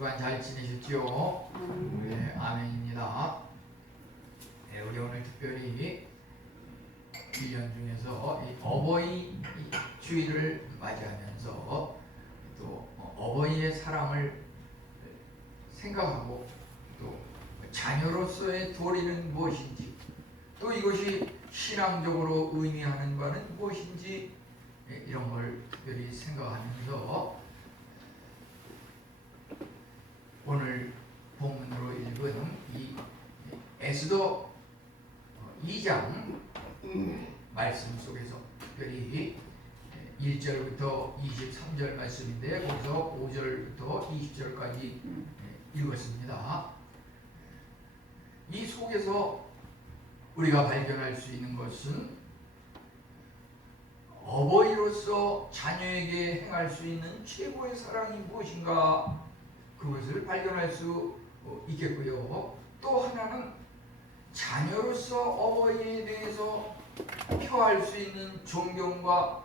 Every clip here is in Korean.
주간 잘 지내셨죠? 네, 아멘입니다. 네, 우리 오늘 특별히 1년 중에서 이 어버이 주일을 맞이하면서 또 어버이의 사랑을 생각하고 또 자녀로서의 도리는 무엇인지 또 이것이 신앙적으로 의미하는 바는 무엇인지 이런 걸 특별히 생각하면서 오늘 본문으로 읽은 이 에스더 2장 말씀 속에서 특별히 1절부터 23절 말씀인데 거기서 5절부터 20절까지 읽었습니다. 이 속에서 우리가 발견할 수 있는 것은 어버이로서 자녀에게 행할 수 있는 최고의 사랑이 무엇인가 그것을 발견할 수 있겠고요. 또 하나는 자녀로서 어버이에 대해서 표할 수 있는 존경과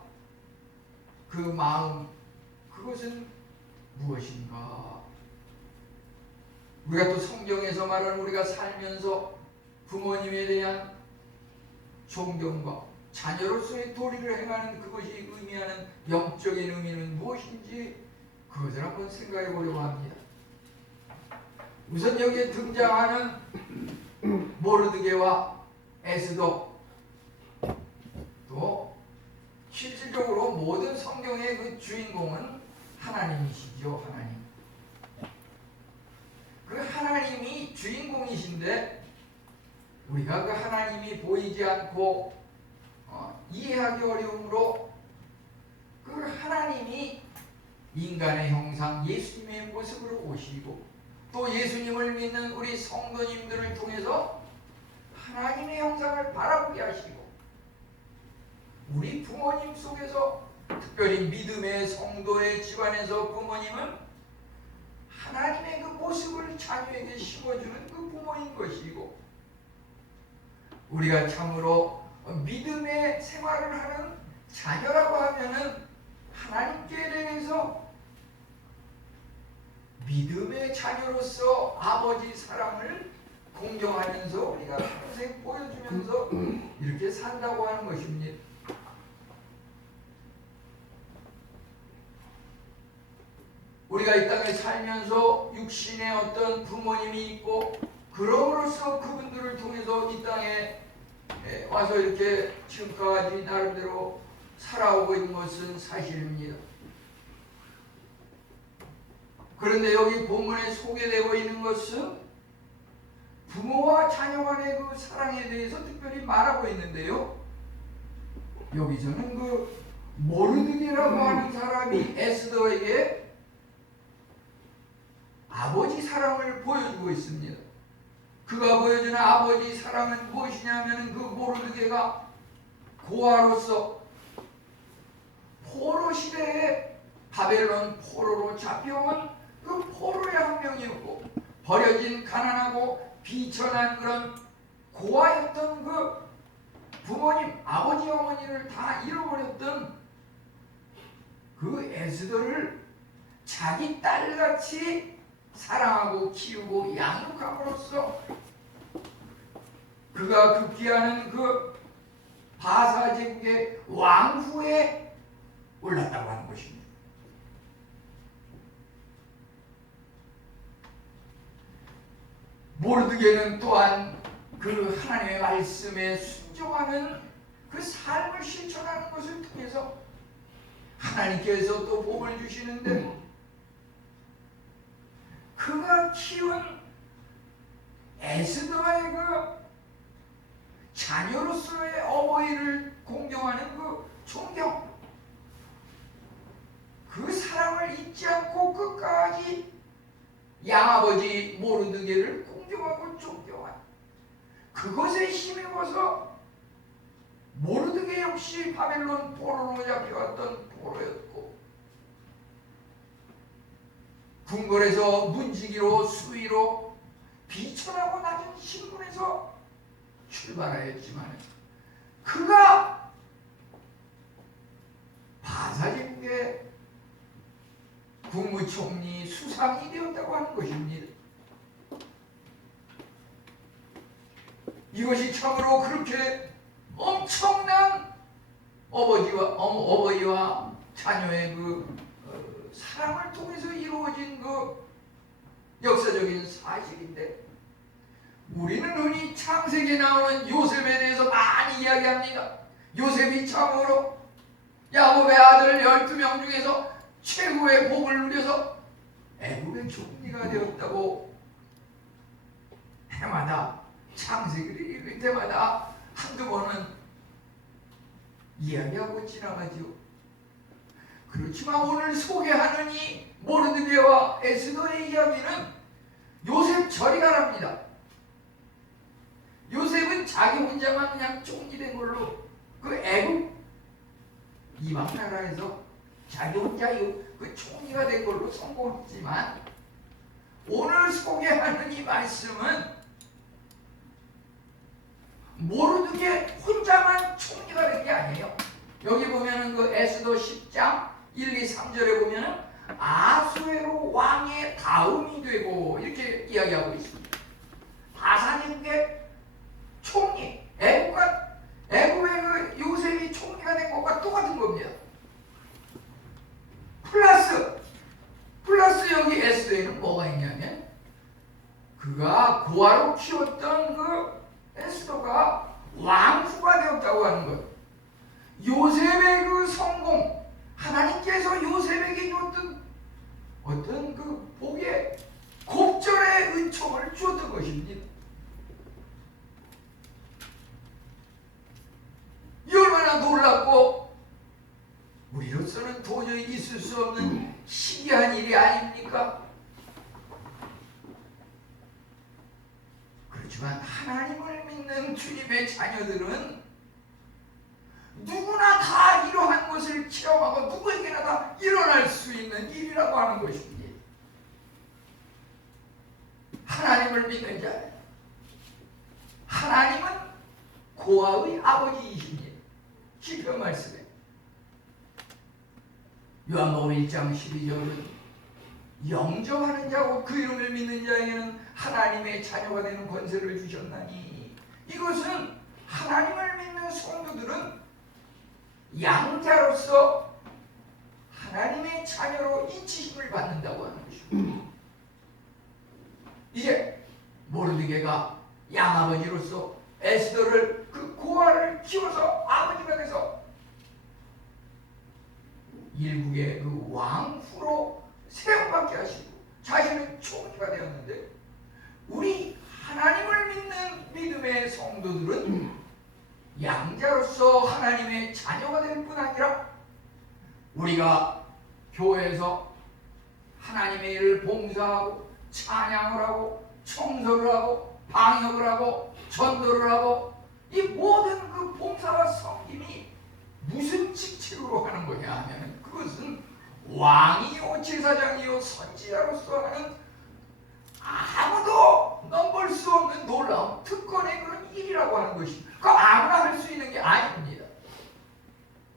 그 마음 그것은 무엇인가. 우리가 또 성경에서 말하는 우리가 살면서 부모님에 대한 존경과 자녀로서의 도리를 행하는 그것이 의미하는 영적인 의미는 무엇인지 그것을 한번 생각해 보려고 합니다. 우선 여기에 등장하는 모르드게와 에스더 또 실질적으로 모든 성경의 그 주인공은 하나님이시죠. 하나님. 그 하나님이 주인공이신데 우리가 그 하나님이 보이지 않고 이해하기 어려움으로 그 하나님이 인간의 형상 예수님의 모습으로 오시고 또 예수님을 믿는 우리 성도님들을 통해서 하나님의 형상을 바라보게 하시고 우리 부모님 속에서 특별히 믿음의 성도의 집안에서 부모님은 하나님의 그 모습을 자녀에게 심어주는 그 부모인 것이고 우리가 참으로 믿음의 생활을 하는 자녀라고 하면은 하나님께 대해서 믿음의 자녀로서 아버지 사랑을 공경하면서 우리가 평생 보여주면서 이렇게 산다고 하는 것입니다. 우리가 이 땅에 살면서 육신의 어떤 부모님이 있고 그럼으로써 그분들을 통해서 이 땅에 와서 이렇게 지금까지 나름대로 살아오고 있는 것은 사실입니다. 그런데 여기 본문에 소개되고 있는 것은 부모와 자녀 간의 그 사랑에 대해서 특별히 말하고 있는데요. 여기서는 그 모르드게라고 하는 사람이 에스더에게 아버지 사랑을 보여주고 있습니다. 그가 보여주는 아버지 사랑은 무엇이냐면 그 모르드게가 고아로서 포로 시대에 바벨론 포로로 잡혀온 그 포로의 한 명이었고 버려진 가난하고 비천한 그런 고아였던 그 부모님 아버지 어머니를 다 잃어버렸던 그 에스더를 자기 딸같이 사랑하고 키우고 양육함으로써 그가 급기야는 그 바사 제국의 왕후에 올랐다고 하는 것입니다. 모르드게는 또한 그 하나님의 말씀에 순종하는 그 삶을 실천하는 것을 통해서 하나님께서 또 복을 주시는데 그가 키운 에스더의 그 자녀로서의 어머니를 공경하는 그 존경 그 사랑을 잊지 않고 끝까지 양아버지 모르드게를 공경하고 존경한 그것에 힘입어서 모르드게 역시 바벨론 포로로 잡혀왔던 포로였고 궁궐에서 문지기로 수위로 비천하고 낮은 신분에서 출발하였지만 그가 바사 제국의 국무총리 수상이 되었다고 하는 것입니다. 이것이 참으로 그렇게 엄청난 어버이와 자녀의 사랑을 통해서 이루어진 역사적인 사실인데, 우리는 흔히 창세기에 나오는 요셉에 대해서 많이 이야기합니다. 요셉이 참으로 야곱의 아들 12명 중에서 최고의 복을 누려서 애굽의 총리가 되었다고 해마다, 창세기를 읽을 때마다 한두 번은 이야기하고 지나가죠. 그렇지만 오늘 소개하는 이 모르드게와 에스더의 이야기는 요셉 저리가랍니다. 요셉은 자기 혼자만 그냥 총리된 걸로 애굽 이방 나라에서 자기 혼자 총리가 된 걸로 성공했지만, 오늘 소개하는 이 말씀은 모르드게 혼자만 총리가 된 게 아니에요. 여기 보면은 에스더 10장 1, 2, 3절에 보면은 아수에로 왕의 다음이 되고 이렇게 이야기하고 있습니다. 바산의 총리, 애굽의 요셉이 총리가 된 것과 똑같은 겁니다. 플러스 여기 에스더에는 뭐가 있냐면, 그가 고아로 키웠던 에스더가 왕후가 되었다고 하는 것. 요셉의 성공, 하나님께서 요셉에게 줬던 어떤 복의 곱절의 은총을 주었던 것입니다. 이 얼마나 놀랍고 우리로서는 도저히 있을 수 없는 신기한 일이 아닙니까? 그렇지만 하나님을 믿는 주님의 자녀들은 누구나 다 이러한 것을 체험하고 누구에게나 다 일어날 수 있는 일이라고 하는 것입니다. 하나님을 믿는 자, 하나님은 고아의 아버지이십니다. 시편 말씀에 요한복음 1장 12절은 영접하는 자고 그 이름을 믿는 자에게는 하나님의 자녀가 되는 권세를 주셨나니, 이것은 하나님을 믿는 성도들은 양자로서 하나님의 자녀로 인치심을 받는다고 하는 것입니다. 이제 모르드게가 양아버지로서 에스더를 고아를 키워서 아버지가 돼서 일국의 왕후로 세움받게 하시고 자신은 총리가 되었는데, 우리 하나님을 믿는 믿음의 성도들은 양자로서 하나님의 자녀가 될 뿐 아니라 우리가 교회에서 하나님의 일을 봉사하고 찬양을 하고 청소를 하고 방역을 하고 전도를 하고, 이 모든 봉사와 섬김이 무슨 직책으로 하는 거냐 하면, 그것은 왕이요 제사장이요 선지자로서 하는 아무도 넘볼 수 없는 놀라운 특권의 그런 일이라고 하는 것입니다. 그 아무나 할 수 있는 게 아닙니다.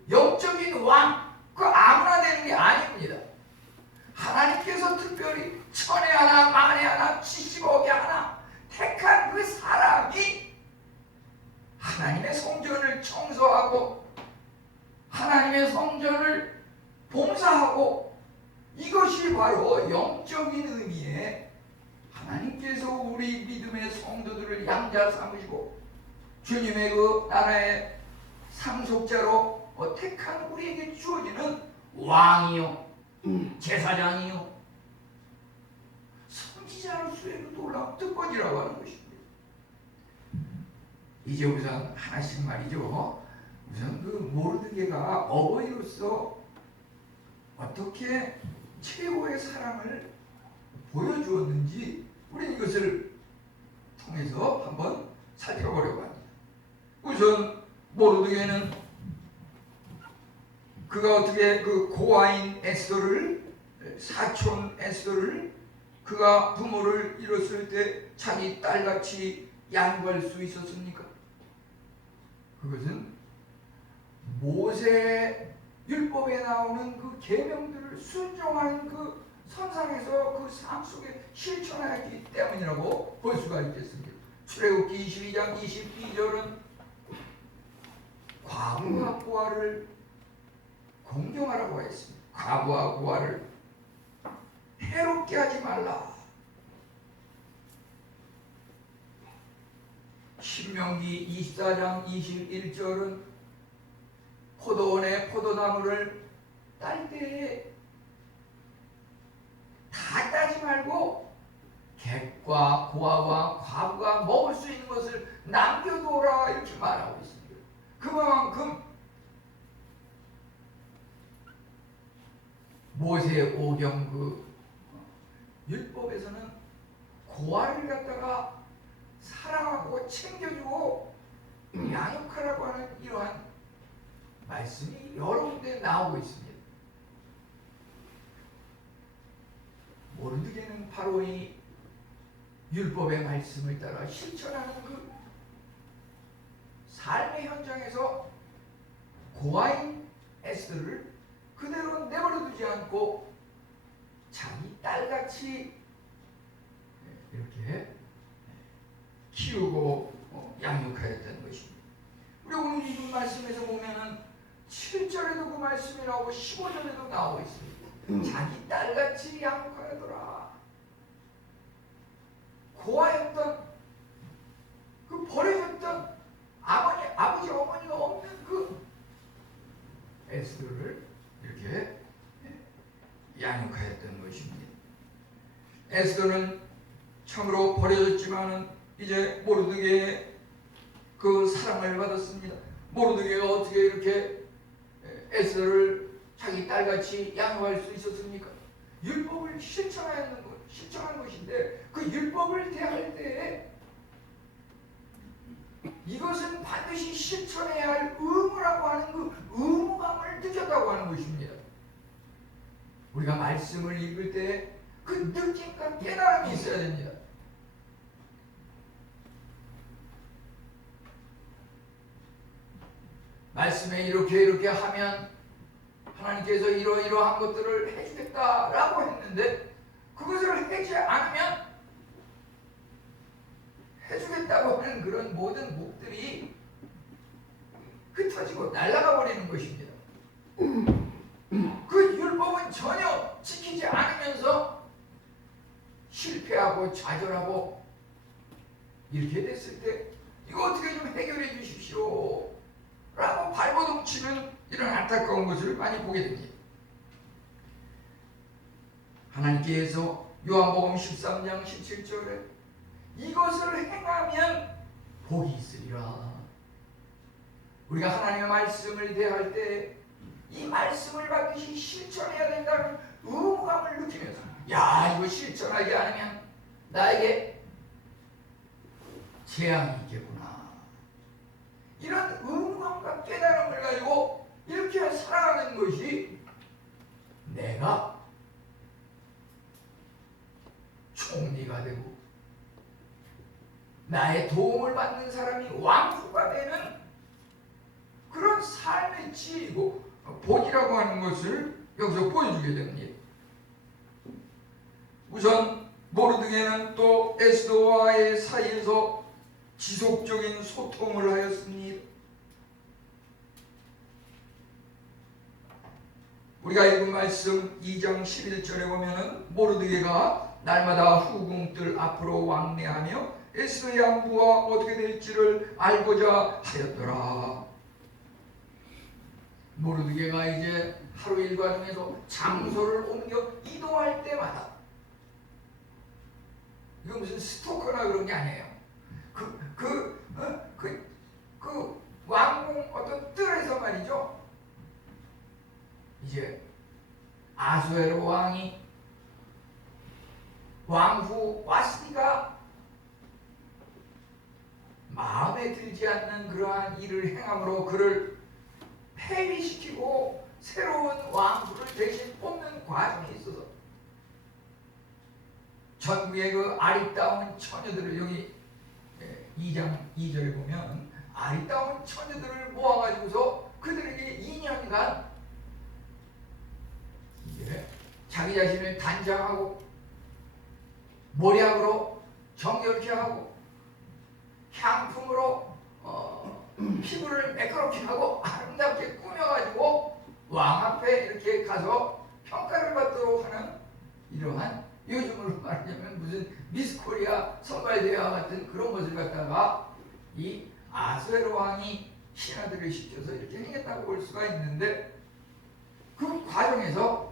영적인 왕, 그 아무나 되는 게 아닙니다. 하나님께서 특별히 천에 하나 만에 하나 70억에 하나 택한 그 사람이 하나님의 성전을 청소하고 하나님의 성전을 봉사하고, 이것이 바로 영적인 의미의 하나님께서 우리 믿음의 성도들을 양자 삼으시고 주님의 나라의 상속자로 택한 우리에게 주어지는 왕이요 제사장이요 선지자로서의 놀라운 특권이라고 하는 것입니다. 이제 우선 하나씩 말이죠. 우선 모르드게가 어버이로서 어떻게 최고의 사랑을 보여주었는지 우리는 이것을 통해서 한번 살펴보려고 합니다. 우선 모르드게는 그가 어떻게 고아인 에스더를, 사촌 에스더를 그가 부모를 잃었을 때 자기 딸같이 양보할 수 있었습니까? 그것은 모세 율법에 나오는 계명들을 순종하는 선상에서 그 삶 속에 실천하기 때문이라고 볼 수가 있겠습니다. 출애굽기 22장 22절은 과부와 고아를 공경하라고 했습니다. 과부와 고아를 해롭게 하지 말라. 신명기 24장 21절은 포도원의 포도나무를 딸 때에 다 따지 말고 객과 고아와 과부가 먹을 수 있는 것을 남겨두어라 이렇게 말하고 있습니다. 그만큼 모세 오경 그 율법에서는 고아를 갖다가 사랑하고 챙겨주고 양육하라고 하는 이러한 말씀이 여러 군데 나오고 있습니다. 모르드게는 바로 이 율법의 말씀을 따라 실천하는 그 삶의 현장에서 고아인 에스더를 그대로 내버려두지 않고 자기 딸같이 이렇게 키우고 양육하였다는 것입니다. 우리 오늘 이 말씀에서 보면은 7절에도 그 말씀이 나오고 15절에도 나오고 있습니다. 자기 딸같이 양육하여더라. 고아였던 그 버려졌던 아버지 어머니가 없는 그 에스더를 이렇게 양육하였던 것입니다. 에스더는 참으로 버려졌지만은 이제 모르드게의 그 사랑을 받았습니다. 모르드게가 어떻게 이렇게 에스더를 자기 딸같이 양육할 수 있었습니까? 율법을 실천한 것인데 그 율법을 대할 때에 이것은 반드시 실천해야 할 의무라고 하는 그 의무감을 느꼈다고 하는 것입니다. 우리가 말씀을 읽을 때 그 느낌과 깨달음이 있어야 됩니다. 말씀에 이렇게 하면 하나님께서 이러이러한 것들을 해주겠다라고 했는데 그것을 하지 않으면 해주겠다고 하는 그런 모든 목들이 흩어지고 날아가 버리는 것입니다. 그 율법은 전혀 지키지 않으면서 실패하고 좌절하고 이렇게 됐을 때 이거 어떻게 좀 해결해 주십시오 라고 발버둥치는 이런 안타까운 것을 많이 보게 됩니다. 하나님께서 요한복음 13장 17절에 이것을 행하면 복이 있으리라. 우리가 하나님의 말씀을 대할 때 이 말씀을 반드시 실천해야 된다는 의무감을 느끼면서 야 이거 실천하지 않으면 나에게 재앙이 있겠구나. 이런 의무감과 깨달음을 가지고 이렇게 살아가는 것이 내가 총리가 되고 나의 도움을 받는 사람이 왕후가 되는 그런 삶의 지이고 복이라고 하는 것을 여기서 보여주게 됩니다. 우선 모르드게는 또 에스더와의 사이에서 지속적인 소통을 하였습니다. 우리가 읽은 말씀 2장 11절에 보면은 모르드게가 날마다 후궁들 앞으로 왕래하며 에스더의 안부가 어떻게 될지를 알고자 하였더라. 모르드게가 이제 하루 일과 중에서 장소를 옮겨 이동할 때마다 이거 무슨 스토커나 그런 게 아니에요. 그 왕궁 어떤 뜰에서 말이죠. 이제 아수에로 왕이 왕후 왔으니까 마음에 들지 않는 그러한 일을 행함으로 그를 폐위시키고 새로운 왕후를 대신 뽑는 과정이 있어서 전국의 그 아리따운 처녀들을 여기 2장 2절에 보면 아리따운 처녀들을 모아가지고서 그들에게 2년간 이제 자기 자신을 단장하고 모략으로 정결케 하고 향품으로 피부를 매끄럽게 하고 아름답게 꾸며가지고 왕 앞에 이렇게 가서 평가를 받도록 하는 이러한, 요즘으로 말하자면 무슨 미스코리아 선발대회와 같은 그런 것을 갖다가 이 아수에로 왕이 신하들을 시켜서 이렇게 행했다고 볼 수가 있는데, 그 과정에서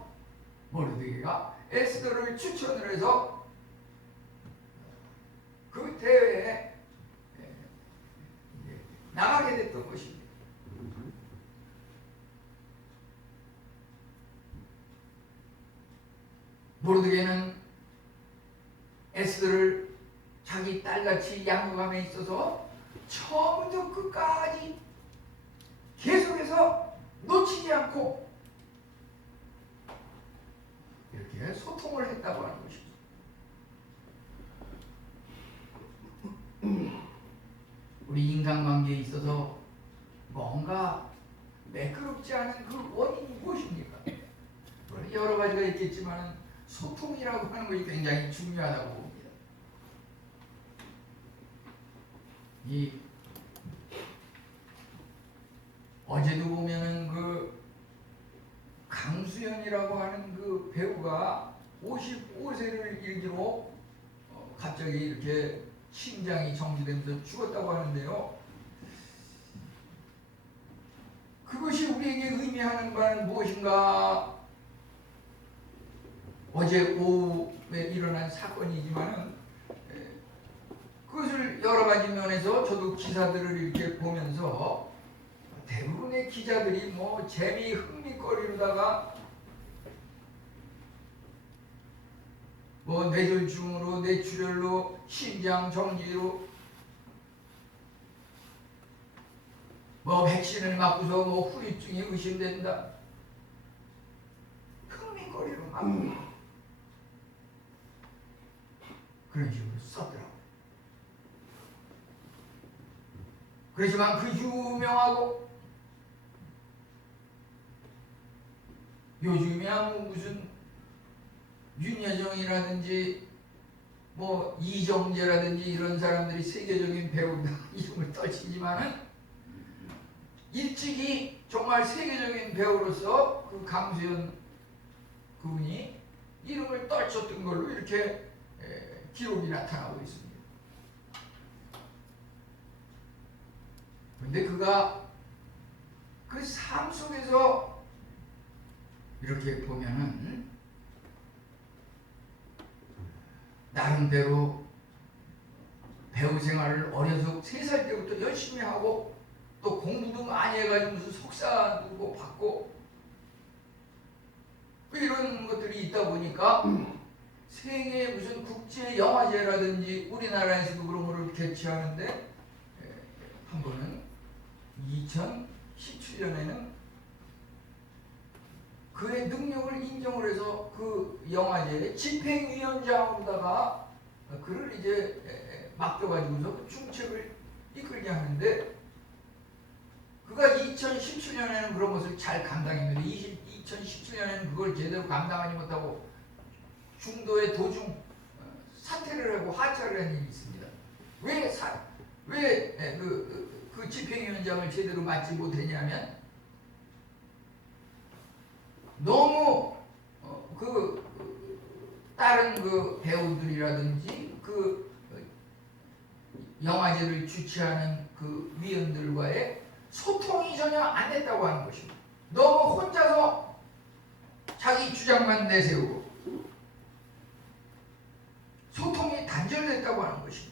모르드게가 에스더를 추천을 해서 그 대회에 나가게 됐던 것입니다. 모르드게는 에스더를 자기 딸같이 양육함에 있어서 처음부터 끝까지 계속해서 놓치지 않고 이렇게 소통을 했다고 하는 것입니다. 우리 인간관계에 있어서 뭔가 매끄럽지 않은 그 원인이 무엇입니까? 여러 가지가 있겠지만 소통이라고 하는 것이 굉장히 중요하다고 봅니다. 어제도 보면은 그 강수연이라고 하는 그 배우가 55세를 일기로 갑자기 이렇게 심장이 정지되면서 죽었다고 하는데요. 그것이 우리에게 의미하는 바는 무엇인가? 어제 오후에 일어난 사건이지만은 그것을 여러 가지 면에서 저도 기사들을 이렇게 보면서 대부분의 기자들이 뭐 재미 흥미거리로다가 뭐 뇌졸중으로, 뇌출혈로, 심장 정지로, 뭐 백신을 맞고서 뭐 후유증이 의심된다, 흥미거리로 막 그런 식으로 썼더라고요. 그렇지만 그 유명하고 요즘이야 뭐 무슨 윤여정이라든지 뭐 이정재라든지 이런 사람들이 세계적인 배우다 이름을 떨치지만은 일찍이 정말 세계적인 배우로서 그 강수연 그분이 이름을 떨쳤던 걸로 이렇게 기록이 나타나고 있습니다. 그런데 그가 그 삶 속에서 이렇게 보면은 나름대로 배우 생활을 어려서 3살 때부터 열심히 하고 또 공부도 많이 해가지고 무슨 석사도 받고 이런 것들이 있다 보니까 세계 무슨 국제 영화제라든지 우리나라에서도 그런 거를 개최하는데 한 번은 2017년에는 그의 능력을 인정을 해서 그 영화제의 집행위원장으로다가 그를 이제 맡겨가지고서 중책을 이끌게 하는데, 그가 2017년에는 그런 것을 잘 감당했는데 2017년에는 그걸 제대로 감당하지 못하고 중도의 도중 사퇴를 하고 하차를 한 일이 있습니다. 왜 그 집행위원장을 제대로 맡지 못했냐면 너무 다른 그 배우들이라든지 그 영화제를 주최하는 그 위원들과의 소통이 전혀 안 됐다고 하는 것입니다. 너무 혼자서 자기 주장만 내세우고 소통이 단절됐다고 하는 것입니다.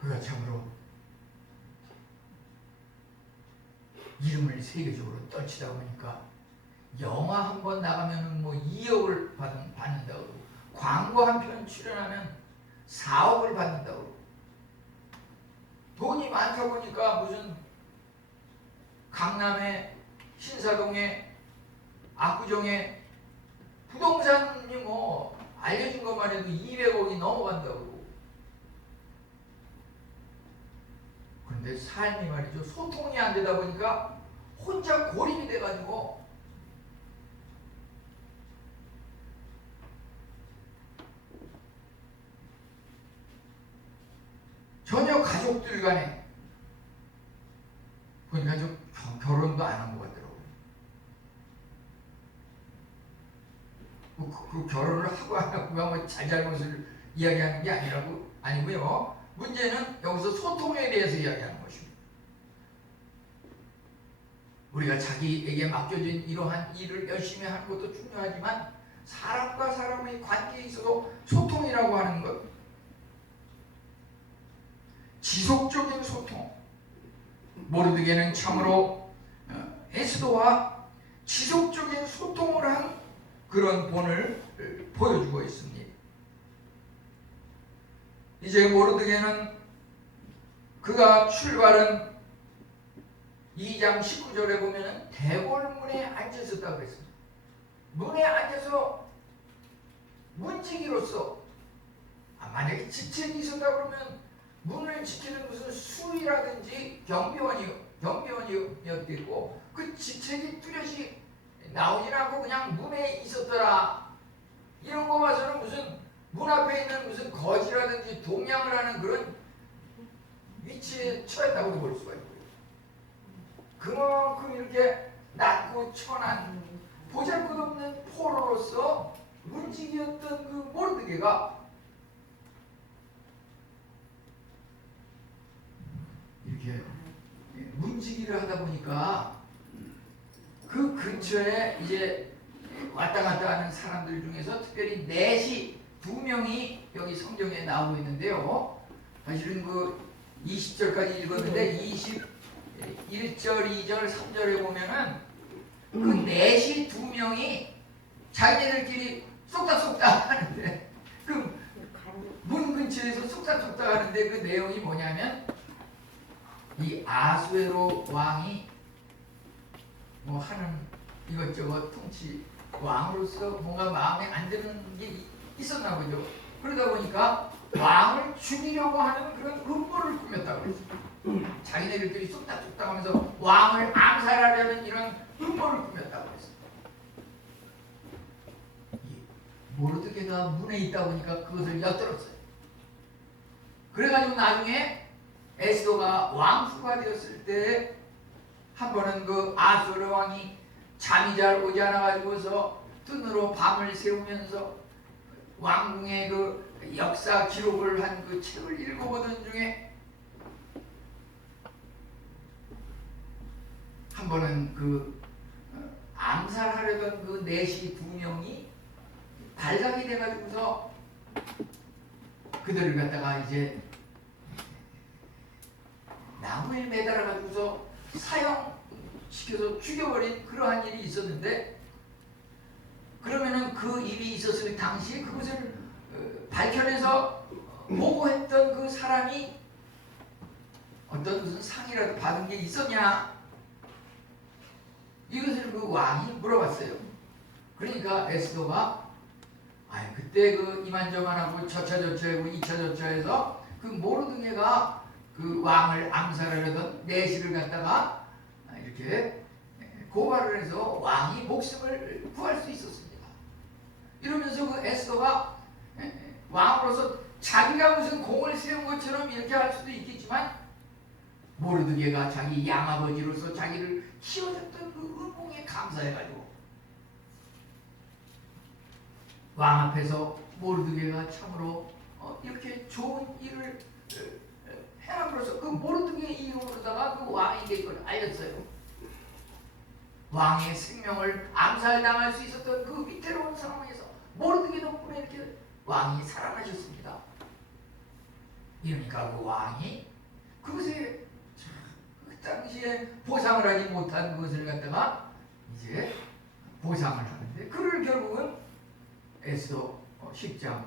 그가 참으로 이름을 세계적으로 떨치다 보니까 영화 한 번 나가면은 뭐 2억을 받는다고 그러고, 광고 한 편 출연하면 4억을 받는다고 그러고, 돈이 많다 보니까 무슨 강남에, 신사동에, 압구정에 부동산이 뭐 알려진 것만 해도 200억이 넘어간다고 그러고, 그런데 삶이 말이죠. 소통이 안 되다 보니까 혼자 고립이 돼가지고 전혀 가족들 간에 보니까 좀 결혼도 안 한 것 같더라고요. 그 결혼을 하고 안 하고가 뭐 잘잘못을 이야기하는 게 아니고요. 문제는 여기서 소통에 대해서 이야기하는 것입니다. 우리가 자기에게 맡겨진 이러한 일을 열심히 하는 것도 중요하지만 사람과 사람의 관계에 있어서 소통이라고 하는 것, 지속적인 소통, 모르드게는 참으로 에스더와 지속적인 소통을 한 그런 본을 보여주고 있습니다. 이제 모르드게는 그가 출발은 2장 19절에 보면 대궐문에 앉아 있었다고 그랬습니다. 문에 앉아서 문지기로서 만약에 지책이 있었다 그러면 문을 지키는 무슨 수위라든지 경비원이었겠고 그 지책이 뚜렷이 나오진 않고 그냥 문에 있었더라. 이런 거 봐서는 무슨 문 앞에 있는 무슨 거지라든지 동냥을 하는 그런 위치에 처했다고도 볼 수가 있고요. 그만큼 이렇게 낮고 천한 보잘것없는 포로로서 문지기였던 그 모르드게가 이렇게 문지기를 하다 보니까 그 근처에 이제 왔다 갔다 하는 사람들 중에서 특별히 넷이 2명이 여기 성경에 나오고 있는데요. 사실은 그 20절까지 읽었는데 21절, 2절, 3절에 보면은 그 넷이 2명이 자기네들끼리 쏙닥쏙닥 하는데 그 문 근처에서 쏙닥쏙닥 하는데 그 내용이 뭐냐면 이 아수에로 왕이 뭐 하는 이것저것 통치 왕으로서 뭔가 마음에 안 드는 게 있었나 보죠. 그러다 보니까 왕을 죽이려고 하는 그런 음모를 꾸몄다고 그랬어요. 자기네들끼리 쏙닥쏙닥 하면서 왕을 암살하려는 이런 음모를 꾸몄다고 그랬어요. 모르드게가 문에 있다 보니까 그것을 엿들었어요. 그래가지고 나중에 에스더가 왕후가 되었을 때 한 번은 그 아수르 왕이 잠이 잘 오지 않아 가지고서 뜬으로 밤을 새우면서 왕궁의 그 역사 기록을 한 그 책을 읽어보던 중에 한 번은 그 암살하려던 그 넷이 2명이 발각이 돼가지고서 그들을 갖다가 이제 나무에 매달아 가지고서 사형시켜서 죽여버린 그러한 일이 있었는데, 그러면은 그 일이 있었을 당시에 그것을 밝혀내서 보고했던 그 사람이 어떤 무슨 상이라도 받은 게 있었냐, 이것을 그 왕이 물어봤어요. 그러니까 에스더가 그때 그 이만저만하고 저차저차하고 이차저차해서 그 모르드게가 그 왕을 암살하려던 내시를 갖다가 이렇게 고발을 해서 왕이 목숨을 구할 수 있었습니다. 이러면서 그 에스더가 왕으로서 자기가 무슨 공을 세운 것처럼 이렇게 할 수도 있겠지만 모르드게가 자기 양아버지로서 자기를 키워줬던 그 은공에 감사해가지고 왕 앞에서 모르드게가 참으로 이렇게 좋은 일을 행함으로써 그 모르드게의 이름으로다가 그 왕에게 이걸 알렸어요. 왕의 생명을 암살당할 수 있었던 그 위태로운 상황에서 모르드게 덕분에 이렇게 왕이 살아나셨습니다. 이러니까 그 왕이 그것에 그 당시에 보상을 하지 못한 그것을 갖다가 이제 보상을 하는데, 그를 결국은 에스더 10장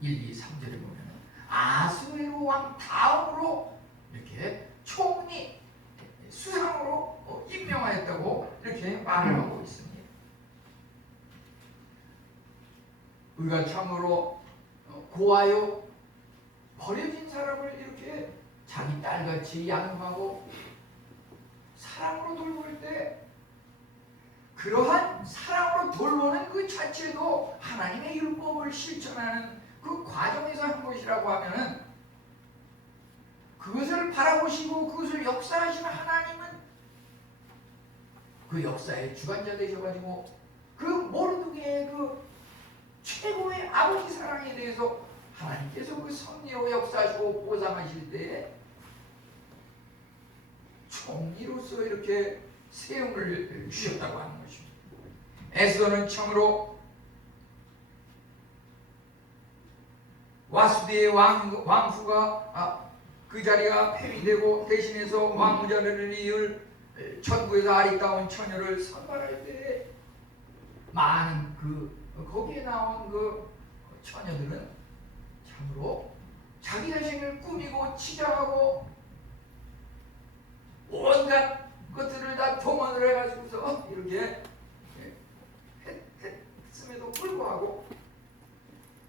1, 2, 3절에 보면 아수에로 왕 다음으로 이렇게 총리 수상으로 임명하였다고 이렇게 말을 하고 있습니다. 우리가 참으로 고아요, 버려진 사람을 이렇게 자기 딸같이 양육하고 사랑으로 돌볼 때 그러한 사랑으로 돌보는 그 자체도 하나님의 율법을 실천하는 그 과정에서 한 것이라고 하면은 그것을 바라보시고 그것을 역사하시는 하나님은 그 역사의 주관자 되셔가지고 그 모르드게의 그 최고의 아버지 사랑에 대해서 하나님께서 그 섭리로 역사하시고 보상하실 때에 총리로서 이렇게 세움을 주셨다고 하는 것입니다. 에스더는 참으로 와수디의 왕후가 그 자리가 폐위되고 대신해서 왕후자를 이을 천국에서 아리따운 처녀를 선발할 때 많은 거기에 나온 그 처녀들은 참으로 자기 자신을 꾸미고 치장하고 온갖 것들을 다 동원을 해가지고서 이렇게 했음에도 불구하고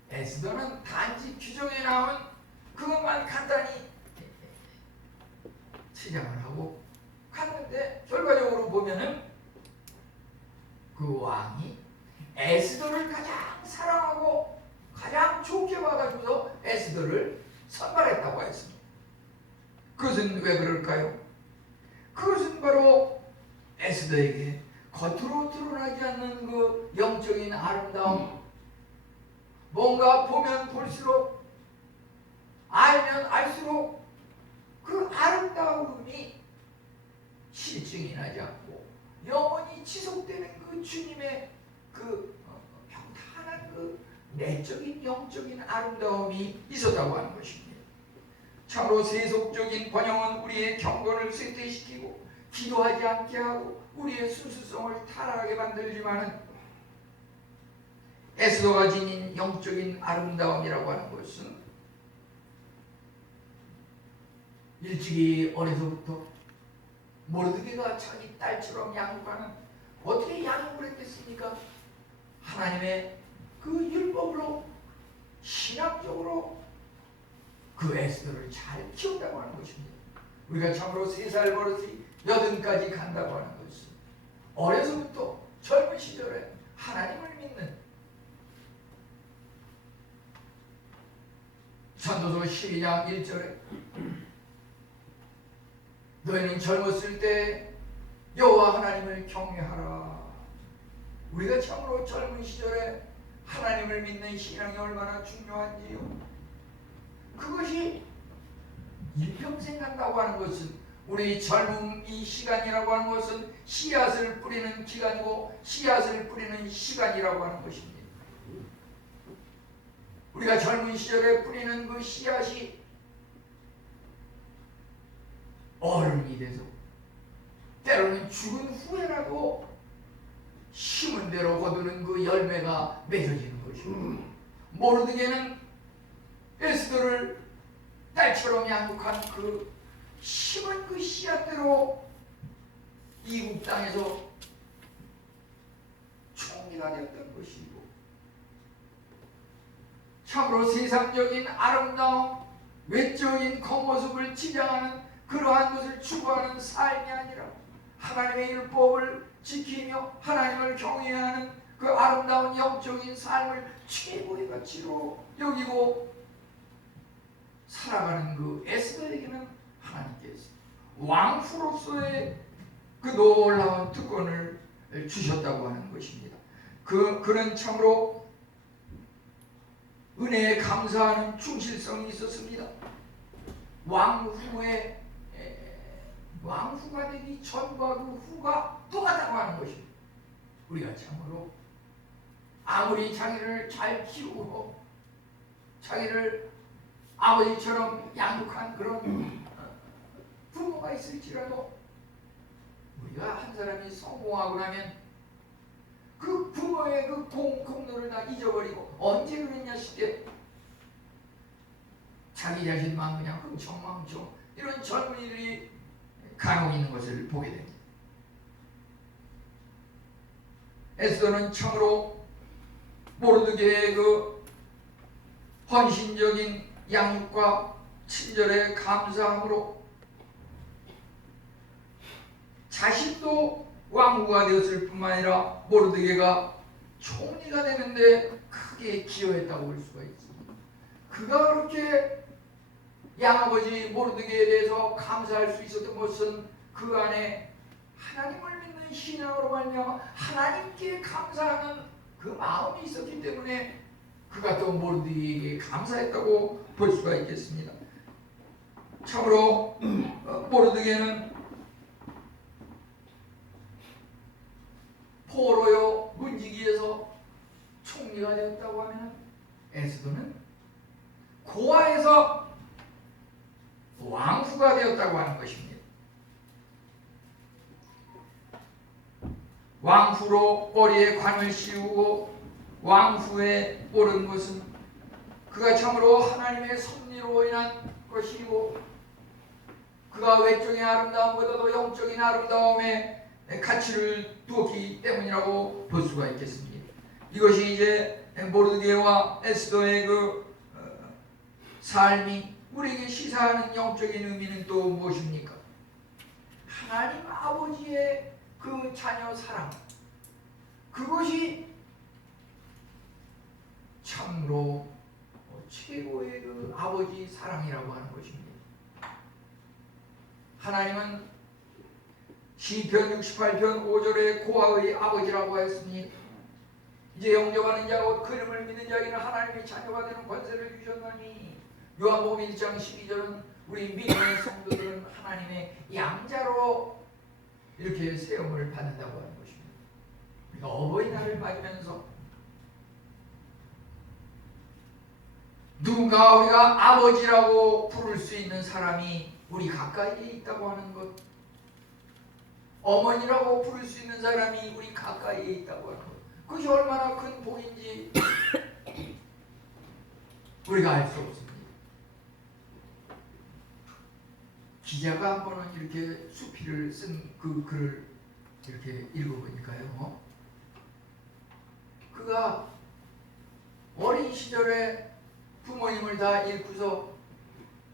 에스더는 단지 규정에 나온 그것만 간단히 치장을 하고 갔는데 결과적으로 보면은 그 왕이 에스더를 가장 사랑하고 가장 좋게 봐가지고서 에스더를 선발했다고 했습니다. 그것은 왜 그럴까요? 그것은 바로 에스더에게 겉으로 드러나지 않는 그 영적인 아름다움, 뭔가 보면 볼수록 알면 알수록 그 아름다움이 실증이 나지 않고 영원히 지속되는 그 주님의 그 평탄한 그 내적인 영적인 아름다움이 있었다고 하는 것입니다. 참으로 세속적인 번영은 우리의 경건을 쇠퇴시키고 기도하지 않게 하고 우리의 순수성을 타락하게 만들지만은 에스더가 지닌 영적인 아름다움이라고 하는 것은 일찍이 어려서부터 모르드게가 자기 딸처럼 양육하는 어떻게 양육을 했겠습니까? 하나님의 그 율법으로 신학적으로 그 에스더를 잘 키운다고 하는 것입니다. 우리가 참으로 3살 버릇이 80까지 간다고 하는 것은 어려서부터 젊은 시절에 하나님을 믿는 전도서 12장 1절에 너희는 젊었을 때 여호와 하나님을 경외하라. 우리가 참으로 젊은 시절에 하나님을 믿는 신앙이 얼마나 중요한지요. 그것이 일평생 간다고 하는 것은 우리 젊음이 시간이라고 하는 것은 씨앗을 뿌리는 기간이고 씨앗을 뿌리는 시간이라고 하는 것입니다. 우리가 젊은 시절에 뿌리는 그 씨앗이 어른이 돼서 때로는 죽은 후에라도 심은 대로 거두는 그 열매가 맺어지는 것입니다. 모르드게는 에스더를 딸처럼 양육한 그 심은 그 씨앗대로 이국 땅에서 총리가 되었던 것이고 참으로 세상적인 아름다움, 외적인 겉모습을 지향하는 그러한 것을 추구하는 삶이 아니라 하나님의 율법을 지키며 하나님을 경외하는 그 아름다운 영적인 삶을 최고의 가치로 여기고 살아가는 그 에스더에게는 하나님께서 왕후로서의 그 놀라운 특권을 주셨다고 하는 것입니다. 그는 참으로 은혜에 감사하는 충실성이 있었습니다. 왕후가 되기 전과 그 후가 똑같다고 하는 것입니다. 우리가 참으로 아무리 자기를 잘 키우고 자기를 아버지처럼 양육한 그런 부모가 있을지라도 우리가 한 사람이 성공하고 나면 그 부모의 그 공로를 다 잊어버리고 언제 그랬냐 싶게 자기 자신만 그냥 흥청망청 이런 젊은이들이 간혹 있는 것을 보게 됩니다. 에스더는 참으로 모르드게의 그 헌신적인 양육과 친절에 감사함으로 자신도 왕후가 되었을 뿐만 아니라 모르드게가 총리가 되는데 크게 기여했다고 볼 수가 있습니다. 그가 그렇게 양아버지 모르드게에 대해서 감사할 수 있었던 것은 그 안에 하나님을 믿는 신앙으로 말미암아 하나님께 감사하는 그 마음이 있었기 때문에 그가 또 모르드게에게 감사했다고 볼 수가 있겠습니다. 참으로 모르드게는 포로요 문지기에서 총리가 되었다고 하면 에스더는 고아에서 왕후가 되었다고 하는 것입니다. 왕후로 머리에 관을 씌우고 왕후에 오른 것은 그가 참으로 하나님의 섭리로 인한 것이고 그가 외적인 아름다움보다도 영적인 아름다움에 가치를 두었기 때문이라고 볼 수가 있겠습니다. 이것이 이제 모르드게와 에스더의 그 삶이 우리에게 시사하는 영적인 의미는 또 무엇입니까? 하나님 아버지의 그 자녀 사랑, 그것이 참으로 최고의 그 아버지 사랑이라고 하는 것입니다. 하나님은 시편 68편 5절에 고아의 아버지라고 하였으니 이제 영접하는 자와 그 이름을 믿는 자에게는 하나님의 자녀가 되는 권세를 주셨나니 요한복음 1장 12절은 우리 믿음의 성도들은 하나님의 양자로 이렇게 세움을 받는다고 하는 것입니다. 우리가 어버이날을 맞으면서 누군가 우리가 아버지라고 부를 수 있는 사람이 우리 가까이에 있다고 하는 것, 어머니라고 부를 수 있는 사람이 우리 가까이에 있다고 하는 것, 그것이 얼마나 큰 복인지 우리가 알 수 없습니다. 기자가 한 번은 이렇게 수필을 쓴 그 글을 이렇게 읽어보니까요, 그가 어린 시절에 부모님을 다 잃고서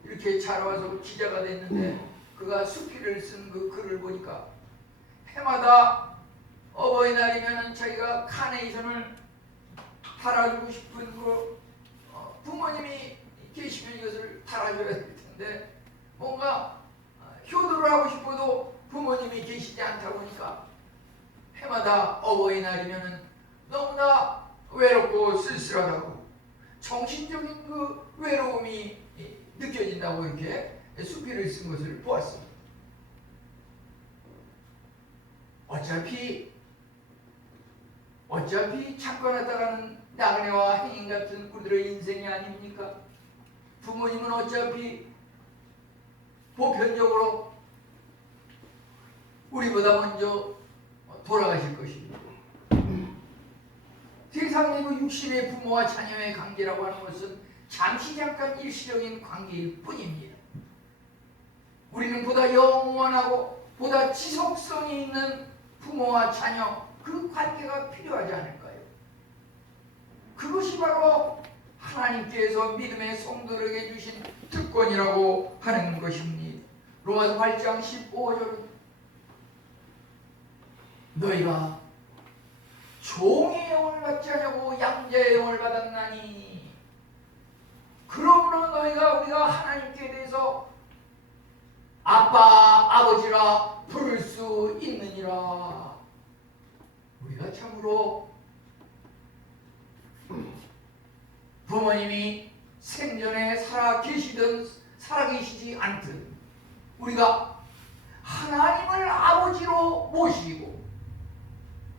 이렇게 자라와서 기자가 됐는데 그가 수필을 쓴 그 글을 보니까 해마다 어버이날이면 자기가 카네이션을 달아주고 싶은 그 부모님이 계시면 이것을 달아줘야 될 텐데 뭔가 효도를 하고 싶어도 부모님이 계시지 않다 보니까 해마다 어버이날이면 너무나 외롭고 쓸쓸하다고 정신적인 그 외로움이 느껴진다고 이렇게 수필을 쓴 것을 보았습니다. 어차피 찾거나 따라는 나그네와 행인 같은 우리들의 인생이 아닙니까? 부모님은 어차피 보편적으로 우리보다 먼저 돌아가실 것입니다. 세상의 그 육신의 부모와 자녀의 관계라고 하는 것은 잠시 잠깐 일시적인 관계일 뿐입니다. 우리는 보다 영원하고 보다 지속성이 있는 부모와 자녀, 그 관계가 필요하지 않을까요? 그것이 바로 하나님께서 믿음의 성도들에게 주신 특권이라고 하는 것입니다. 로마서 8장 15절, 너희가 종의 영을 받지 않냐고 양자의 영을 받았나니 그러므로 너희가 우리가 하나님께 대해서 아빠, 아버지라 부를 수 있느니라. 우리가 참으로 부모님이 생전에 살아계시지 않든 우리가 하나님을 아버지로 모시고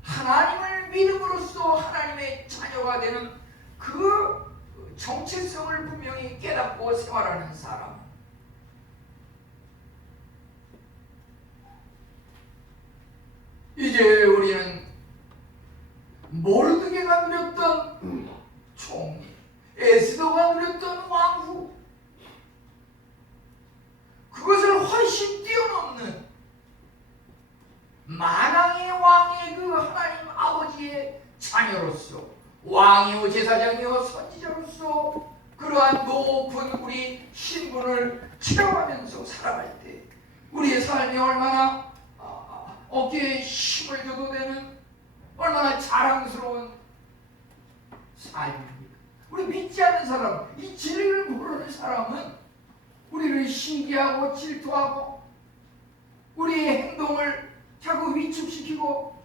하나님을 믿음으로써 하나님의 자녀가 되는 그 정체성을 분명히 깨닫고 생활하는 사람, 이제 우리는 모르드게가 누렸던 총리, 에스더가 누렸던 왕후, 그것을 훨씬 뛰어넘는 만왕의 왕의 그 하나님 아버지의 자녀로서 왕이요 제사장이요 선지자로서 그러한 높은 우리 신분을 체험하면서 살아갈 때 우리의 삶이 얼마나 어깨에 힘을 줘도 되는 얼마나 자랑스러운 삶입니다. 우리 믿지 않는 사람, 이 진리를 모르는 사람은 우리를 시기하고 질투하고 우리의 행동을 자꾸 위축시키고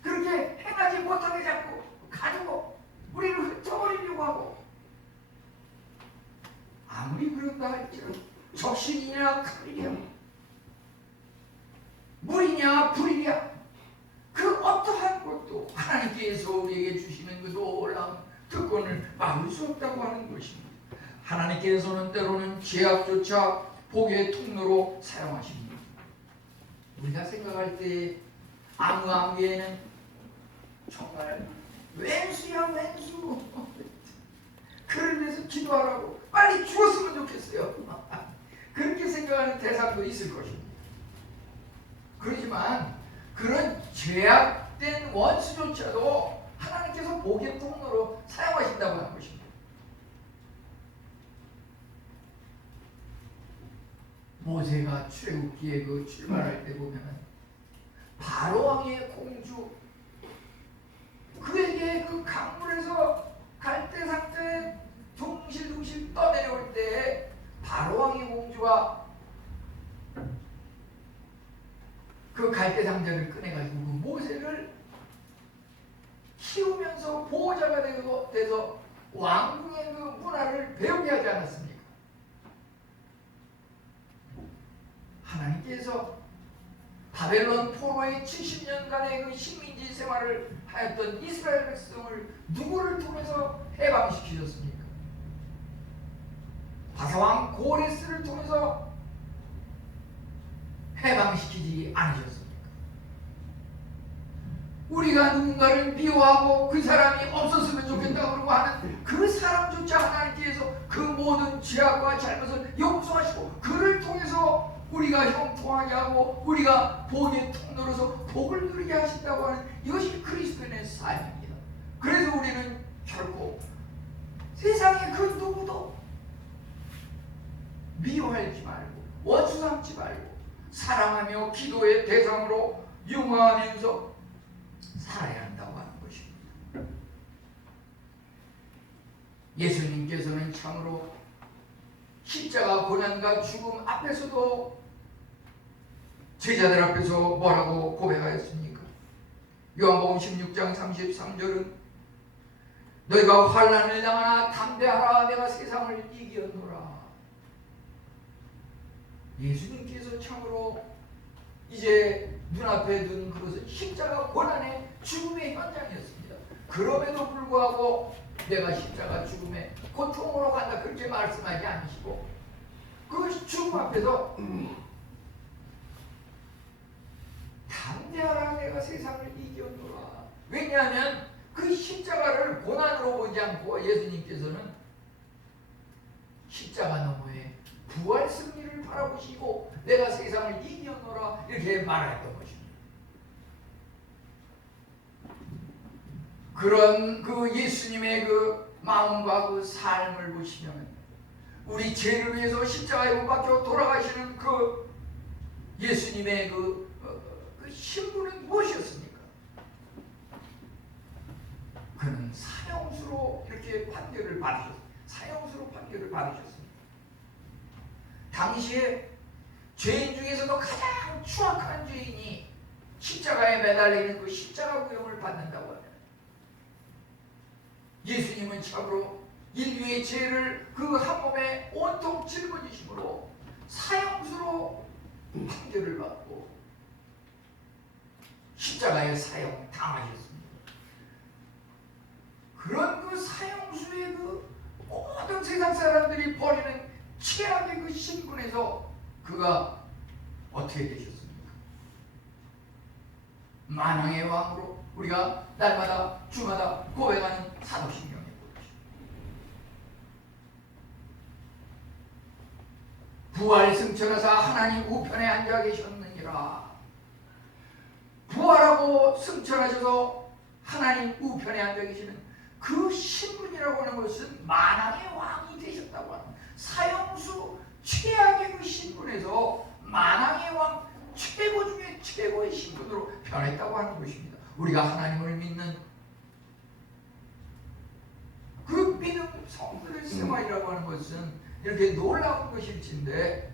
그렇게 행하지 못하게 자꾸 가지고 우리를 흩어버리려고 하고, 아무리 그런다 할지라도 적신이냐 칼이냐 물이냐 불이냐 그 어떠한 것도 하나님께서 우리에게 주시는 그 놀라운 특권을 막을 수 없다고 하는 것입니다. 하나님께서는 때로는 죄악조차 복의 통로로 사용하십니다. 우리가 생각할 때 아무에는 정말 왼수야 왼수 그를 위해서 기도하라고 빨리 죽었으면 좋겠어요. 그렇게 생각하는 대상도 있을 것입니다. 그렇지만 그런 죄악된 원수조차도 하나님께서 복의 통로로 사용하신다고 하는 것입니다. 모세가 출애굽기에 그 출발할 때 보면은 바로 왕의 공주 그에게 그 강물에서 갈대 상자에 둥실둥실 떠내려올 때 바로 왕의 공주가 그 갈대 상자를 꺼내가지고 그 모세를 키우면서 보호자가 돼서 왕궁의 그 문화를 배우게 하지 않았습니까? 하나님께서 바벨론 포로의 70년간의 그 식민지 생활을 하였던 이스라엘 백성을 누구를 통해서 해방시키셨습니까? 바사왕 고레스를 통해서 해방시키지 않으셨습니까? 우리가 누군가를 미워하고 그 사람이 없었으면 좋겠다고 그러고 하는 그 사람조차 하나님께서 그 모든 죄악과 잘못을 용서하시고 그를 통해서 우리가 형통하게 하고 우리가 복의 통로로서 복을 누리게 하신다고 하는 이것이 그리스도인의 삶입니다. 그래서 우리는 결코 세상에 그 누구도 미워하지 말고 원수 삼지 말고 사랑하며 기도의 대상으로 융화하면서 살아야 한다고 하는 것입니다. 예수님께서는 참으로 십자가 고난과 죽음 앞에서도 제자들 앞에서 뭐라고 고백하였습니까? 요한복음 16장 33절은 너희가 환난을 당하나 담대하라 내가 세상을 이기었노라. 예수님께서 참으로 이제 눈앞에 둔 그것은 십자가 고난의 죽음의 현장이었습니다. 그럼에도 불구하고 내가 십자가 죽음의 고통으로 간다 그렇게 말씀하지 않으시고 그 죽음 앞에서 담대하라 내가 세상을 이겼노라. 왜냐하면 그 십자가를 고난으로 보지 않고 예수님께서는 십자가 너머에 부활 승리를 바라보시고 내가 세상을 이겼노라 이렇게 말했던 것입니다. 그런 그 예수님의 그 마음과 그 삶을 보시면 우리 죄를 위해서 십자가에 못 박혀 돌아가시는 그 예수님의 그 신분은 무엇이었습니까? 그는 사형수로 이렇게 판결을 받으셨습니다. 사형수로 판결을 받으셨습니다. 당시에 죄인 중에서도 가장 추악한 죄인이 십자가에 매달리는 그 십자가 구형을 받는다고 하면 예수님은 참으로 인류의 죄를 그 한 몸에 온통 짊어지심으로 사형수로 판결을 받고 십자가에 사형 당하셨습니다. 그런 그 사형수의 그 모든 세상 사람들이 버리는 최악의 그 신분에서 그가 어떻게 되셨습니까? 만왕의 왕으로 우리가 날마다 주마다 고백하는 사도신경에 보십시오. 부활 승천하사 하나님 우편에 앉아 계셨느니라. 부활하고 승천하셔서 하나님 우편에 앉아 계시는 그 신분이라고 하는 것은 만왕의 왕이 되셨다고 하는 사형수 최악의 그 신분에서 만왕의 왕 최고 중에 최고의 신분으로 변했다고 하는 것입니다. 우리가 하나님을 믿는 그 믿음 성도의 생활이라고 하는 것은 이렇게 놀라운 것일진데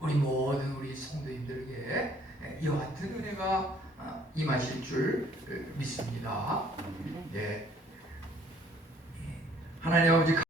우리 모든 우리 성도님들에게 이와 같은 은혜가 임하실 줄 믿습니다. 예. 하나님 아버지